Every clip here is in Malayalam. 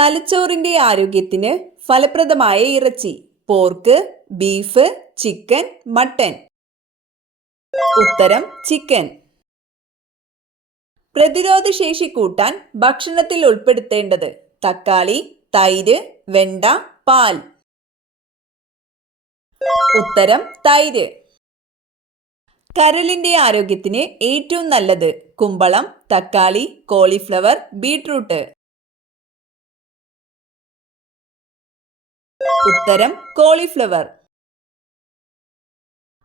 തലച്ചോറിന്റെ ആരോഗ്യത്തിന് ഫലപ്രദമായ ഇറച്ചി: പോർക്ക്, ബീഫ്, ചിക്കൻ, മട്ടൻ. ഉത്തരം ചിക്കൻ. പ്രതിരോധശേഷി കൂട്ടാൻ ഭക്ഷണത്തിൽ ഉൾപ്പെടുത്തേണ്ടത്: തക്കാളി, തൈര്, വെണ്ട, പാൽ. ഉത്തരം തൈര്. കരളിന്റെ ആരോഗ്യത്തിന് ഏറ്റവും നല്ലത്: കുമ്പളം, തക്കാളി, കോളിഫ്ലവർ, ബീട്രൂട്ട്. ഉത്തരം കോളിഫ്ലവർ.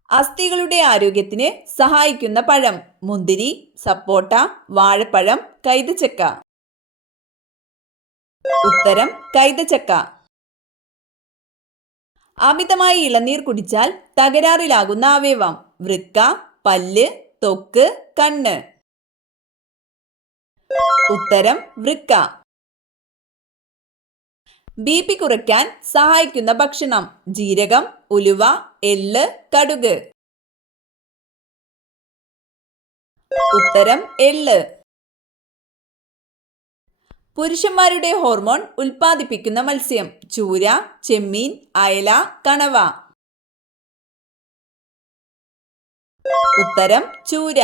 അസ്ഥികളുടെ ആരോഗ്യത്തിന് സഹായിക്കുന്ന പഴം: മുന്തിരി, സപ്പോട്ട, വാഴപ്പഴം, കൈതച്ചക്ക. ഉത്തരം കൈതച്ചക്ക. അമിതമായി ഇളനീർ കുടിച്ചാൽ തകരാറിലാകുന്ന അവയവം: വൃക്ക, പല്ല്, ത്വക്ക്, കണ്ണ്. ഉത്തരം വൃക്ക. BP കുറയ്ക്കാൻ സഹായിക്കുന്ന ഭക്ഷണം: ജീരകം, ഉലുവ, എള്ള്, കടുക്. ഉത്തരം എള്ള്. പുരുഷന്മാരുടെ ഹോർമോൺ ഉൽപ്പാദിപ്പിക്കുന്ന മത്സ്യം: ചൂര, ചെമ്മീൻ, അയല, കണവ. ഉത്തരം ചൂര.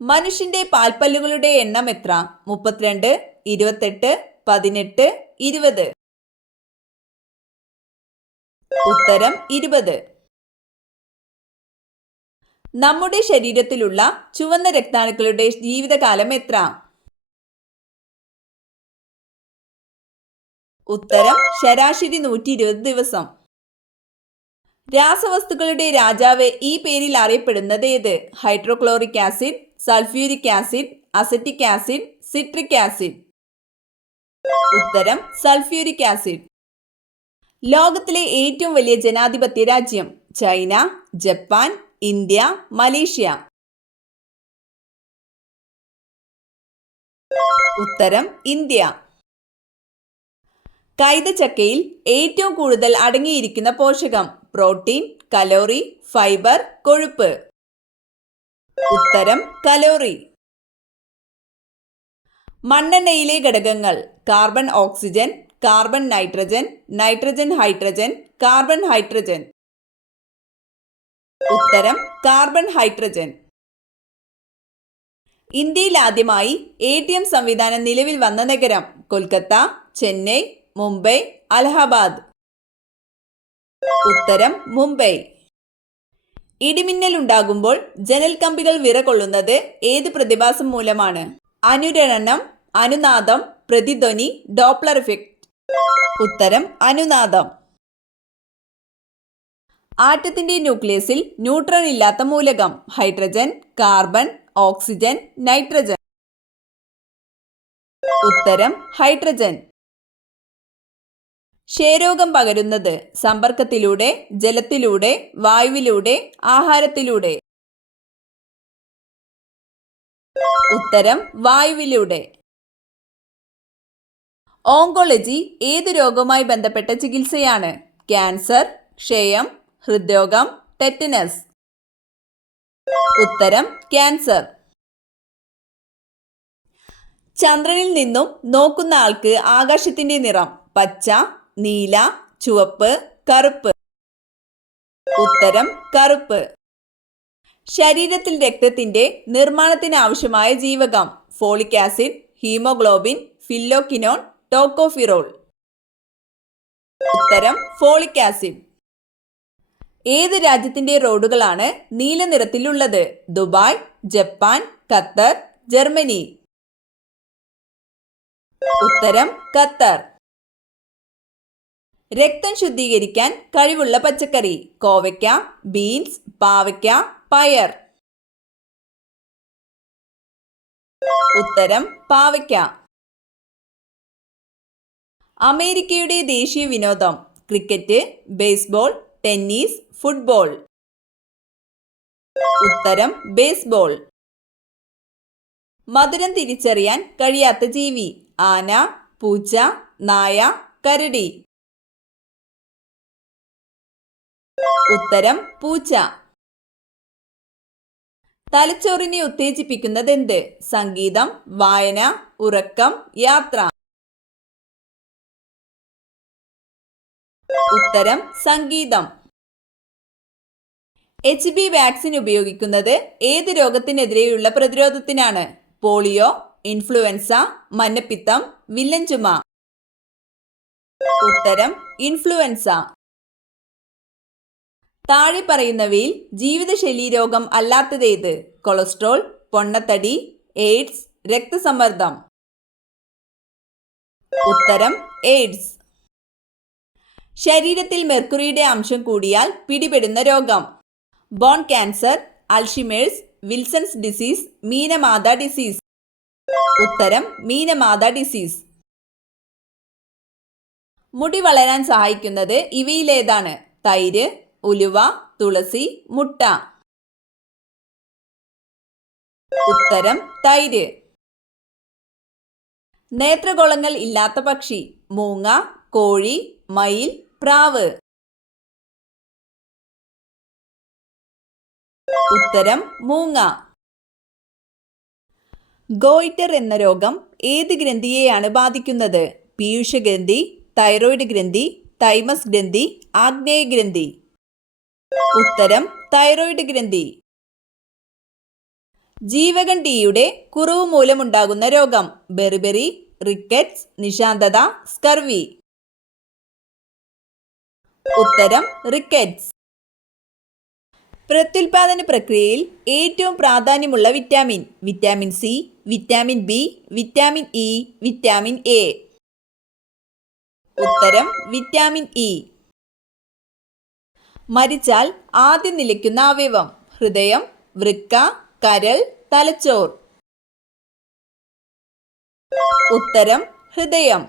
മനുഷ്യന്റെ പാൽപ്പല്ലുകളുടെ എണ്ണം എത്ര? 32, 28, 18, 20. ഉത്തരം 20. നമ്മുടെ ശരീരത്തിലുള്ള ചുവന്ന രക്താണുക്കളുടെ ജീവിതകാലം എത്ര? ഉത്തരം ശരാശരി 120 ദിവസം. രാസവസ്തുക്കളുടെ രാജാവ് ഈ പേരിൽ അറിയപ്പെടുന്നത് ഏത്? Hydrochloric acid, sulphuric acid, acetic acid, citric acid. ഉത്തരം സൾഫ്യൂരിക് ആസിഡ്. ലോകത്തിലെ ഏറ്റവും വലിയ ജനാധിപത്യ രാജ്യം: ചൈന, ജപ്പാൻ, ഇന്ത്യ, മലേഷ്യ. ഉത്തരം ഇന്ത്യ. കൈതച്ചക്കയിൽ ഏറ്റവും കൂടുതൽ അടങ്ങിയിരിക്കുന്ന പോഷകം: പ്രോട്ടീൻ, കലോറി, ഫൈബർ, കൊഴുപ്പ്. ഉത്തരം കലോറി. മണ്ണെണ്ണയിലെ ഘടകങ്ങൾ: carbon oxygen, carbon nitrogen, nitrogen hydrogen, carbon hydrogen. ഉത്തരം കാർബൺ ഹൈഡ്രജൻ. ഇന്ത്യയിൽ ആദ്യമായി ATM സംവിധാനം നിലവിൽ വന്ന നഗരം: കൊൽക്കത്ത, ചെന്നൈ, മുംബൈ, അലഹബാദ്. ഉത്തരം മുംബൈ. ഇടിമിന്നൽ ഉണ്ടാകുമ്പോൾ ജനൽ കമ്പികൾ വിറകൊള്ളുന്നത് ഏത് പ്രതിഭാസം മൂലമാണ്? അനുരണനം, അനുനാദം, പ്രതിധ്വനി, ഡോപ്ലർ ഇഫക്റ്റ്. ഉത്തരം അനുനാദം. ആറ്റത്തിന്റെ ന്യൂക്ലിയസിൽ ന്യൂട്രോൺ ഇല്ലാത്ത മൂലകം: ഹൈഡ്രജൻ, കാർബൺ, ഓക്സിജൻ, നൈട്രജൻ. ഉത്തരം ഹൈഡ്രജൻ. ക്ഷയരോഗം പകരുന്നത്: സമ്പർക്കത്തിലൂടെ, ജലത്തിലൂടെ, വായുവിലൂടെ, ആഹാരത്തിലൂടെ. ഉത്തരം വായുവിലൂടെ. ഓങ്കോളജി ഏത് രോഗവുമായി ബന്ധപ്പെട്ട ചികിത്സയാണ്? ക്യാൻസർ, ക്ഷയം, ഹൃദ്രോഗം, ടെറ്റനസ്. ഉത്തരം ക്യാൻസർ. ചന്ദ്രനിൽ നിന്നും നോക്കുന്ന ആൾക്ക് ആകാശത്തിന്റെ നിറം: പച്ച, നീല, ചുവപ്പ്, കറുപ്പ്. ഉത്തരം കറുപ്പ്. ശരീരത്തിൽ രക്തത്തിന്റെ നിർമ്മാണത്തിന് ആവശ്യമായ ജീവകം: folic acid, haemoglobin, phylloquinone, tocopherol. ഉത്തരം ഫോളിക് ആസിഡ്. ഏത് രാജ്യത്തിന്റെ റോഡുകളാണ് നീല നിറത്തിലുള്ളത്? Dubai, Japan, Qatar, Germany. ഉത്തരം ഖത്തർ. രക്തം ശുദ്ധീകരിക്കാൻ കഴിവുള്ള പച്ചക്കറി: കോവയ്ക്ക, ബീൻസ്, പാവയ്ക്ക, പയർ. ഉത്തരം പാവയ്ക്ക. അമേരിക്കയുടെ ദേശീയ വിനോദം: ക്രിക്കറ്റ്, ബേസ്ബോൾ, ടെന്നീസ്, ഫുട്ബോൾ. ഉത്തരം ബേസ്ബോൾ. മധുരം തിരിച്ചറിയാൻ കഴിയാത്ത ജീവി: ആന, പൂച്ച, നായ, കരടി. ഉത്തരം പൂച്ച. തലച്ചോറിനെ ഉത്തേജിപ്പിക്കുന്നത് എന്ത്? സംഗീതം, വായന, ഉറക്കം, യാത്ര. ഉത്തരം സംഗീതം. HB വാക്സിൻ ഉപയോഗിക്കുന്നത് ഏത് രോഗത്തിനെതിരെയുള്ള പ്രതിരോധത്തിനാണ്? പോളിയോ, ഇൻഫ്ലുവൻസ, മഞ്ഞപ്പിത്തം, വില്ലൻ ചുമ. ഉത്തരം ഇൻഫ്ലുവൻസ. താഴെ പറയുന്നവയിൽ ജീവിതശൈലീ രോഗം അല്ലാത്തതേത്? കൊളസ്ട്രോൾ, പൊണ്ണത്തടി, എയ്ഡ്സ്, രക്തസമ്മർദ്ദം. ഉത്തരം എയ്ഡ്സ്. ശരീരത്തിൽ മെർക്കുറിയുടെ അംശം കൂടിയാൽ പിടിപെടുന്ന രോഗം? Bone cancer, Alzheimer's, Wilson's disease, Minamata disease. ഉത്തരം മീനമാത ഡിസീസ്. മുടി വളരാൻ സഹായിക്കുന്നത് ഇവയിലേതാണ്? തൈര്, ഉലുവ, തുളസി, മുട്ട. ഉത്തരം തൈര്. നേത്രഗോളങ്ങൾ ഇല്ലാത്ത പക്ഷി? മൂങ്ങ, കോഴി, മയിൽ, പ്രാവ്. ഉത്തരം മൂങ്ങ. ഗോയിറ്റർ എന്ന രോഗം ഏത് ഗ്രന്ഥിയെയാണ് ബാധിക്കുന്നത്? പീയൂഷഗ്രന്ഥി, തൈറോയ്ഡ് ഗ്രന്ഥി, തൈമസ് ഗ്രന്ഥി, ആഗ്നേയ ഗ്രന്ഥി. ഉത്തരം തൈറോയ്ഡ് ഗ്രന്ഥി. ജീവകൻ ഡിയുടെ കുറവ് മൂലമുണ്ടാകുന്ന രോഗം? ബെറിബെറി, റിക്കറ്റ്സ്, നിശാന്തത, സ്കർവി. ഉത്തരം റിക്കറ്റ്സ്. പ്രത്യുൽപാദന പ്രക്രിയയിൽ ഏറ്റവും പ്രാധാന്യമുള്ള vitamin? Vitamin C, vitamin B, vitamin E, vitamin A. ഉത്തരം വിറ്റാമിൻ ഇ. മരിച്ചാൽ ആദ്യം നിലയ്ക്കുന്ന അവയവം? ഹൃദയം, വൃക്ക, കരൾ, തലച്ചോർ. ഉത്തരം ഹൃദയം.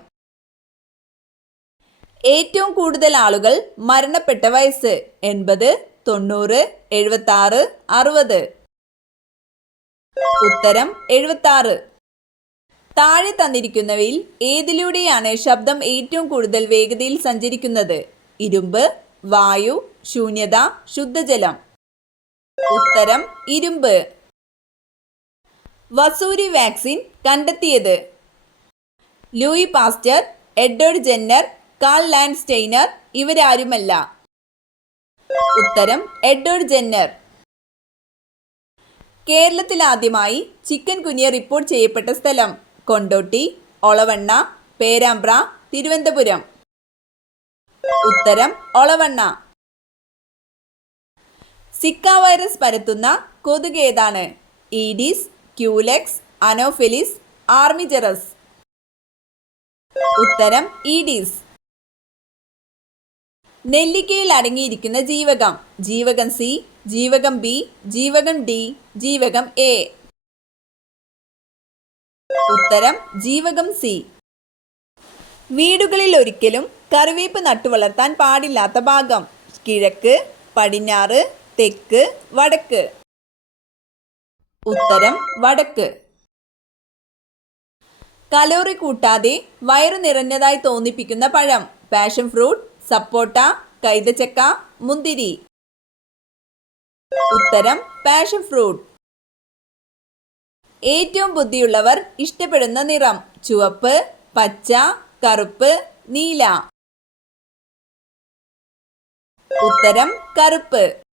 ഏറ്റവും കൂടുതൽ ആളുകൾ മരണപ്പെട്ട വയസ്സ്? 80, 90, 76, 60. ഉത്തരം 76. താഴെ തന്നിരിക്കുന്നവയിൽ ഏതിലൂടെയാണ് ശബ്ദം ഏറ്റവും കൂടുതൽ വേഗതയിൽ സഞ്ചരിക്കുന്നത്? ഇരുമ്പ്, വായു, ശൂന്യത, ശുദ്ധജലം. ഉത്തരം ഇരുമ്പ്. വസൂരി വാക്സിൻ കണ്ടെത്തിയത്? Louis Pasteur, Edward Jenner, Karl Landsteiner ഇവരാരുമല്ല. ഉത്തരം എഡ്വേർഡ് ജെന്നർ. കേരളത്തിൽ ആദ്യമായി ചിക്കൻ ഗുനിയ റിപ്പോർട്ട് ചെയ്യപ്പെട്ട സ്ഥലം? കൊണ്ടോട്ടി, ഒളവണ്ണ, പേരാമ്പ്ര, തിരുവനന്തപുരം. ഉത്തരം ഒളവണ്ണ. സിക്ക വൈറസ് പരത്തുന്ന കൊതുക് ഏതാണ്? Aedes, Culex, Anopheles, Armigeres. ഉത്തരം ഈഡിസ്. നെല്ലിക്കയിൽ അടങ്ങിയിരിക്കുന്ന ജീവകം? ജീവകം സി, ജീവകം ബി, ജീവകം ഡി, ജീവകം എ. ഉത്തരം ജീവകം സി. വീടുകളിൽ ഒരിക്കലും കറിവേപ്പ് നട്ടുവളർത്താൻ പാടില്ലാത്ത ഭാഗം? കിഴക്ക്, പടിഞ്ഞാറ്, തെക്ക്, വടക്ക്. ഉത്തരം വടക്ക്. കലോറി കൂട്ടാതെ വയറു നിറഞ്ഞതായി തോന്നിപ്പിക്കുന്ന പഴം? പാഷൻ ഫ്രൂട്ട്, സപ്പോട്ട, കൈതച്ചക്ക, മുന്തിരി. ഉത്തരം പാഷൻ ഫ്രൂട്ട്. ഏറ്റവും ബുദ്ധിയുള്ളവർ ഇഷ്ടപ്പെടുന്ന നിറം? ചുവപ്പ്, പച്ച, കറുപ്പ്, നീല. ഉത്തരം കറുപ്പ്.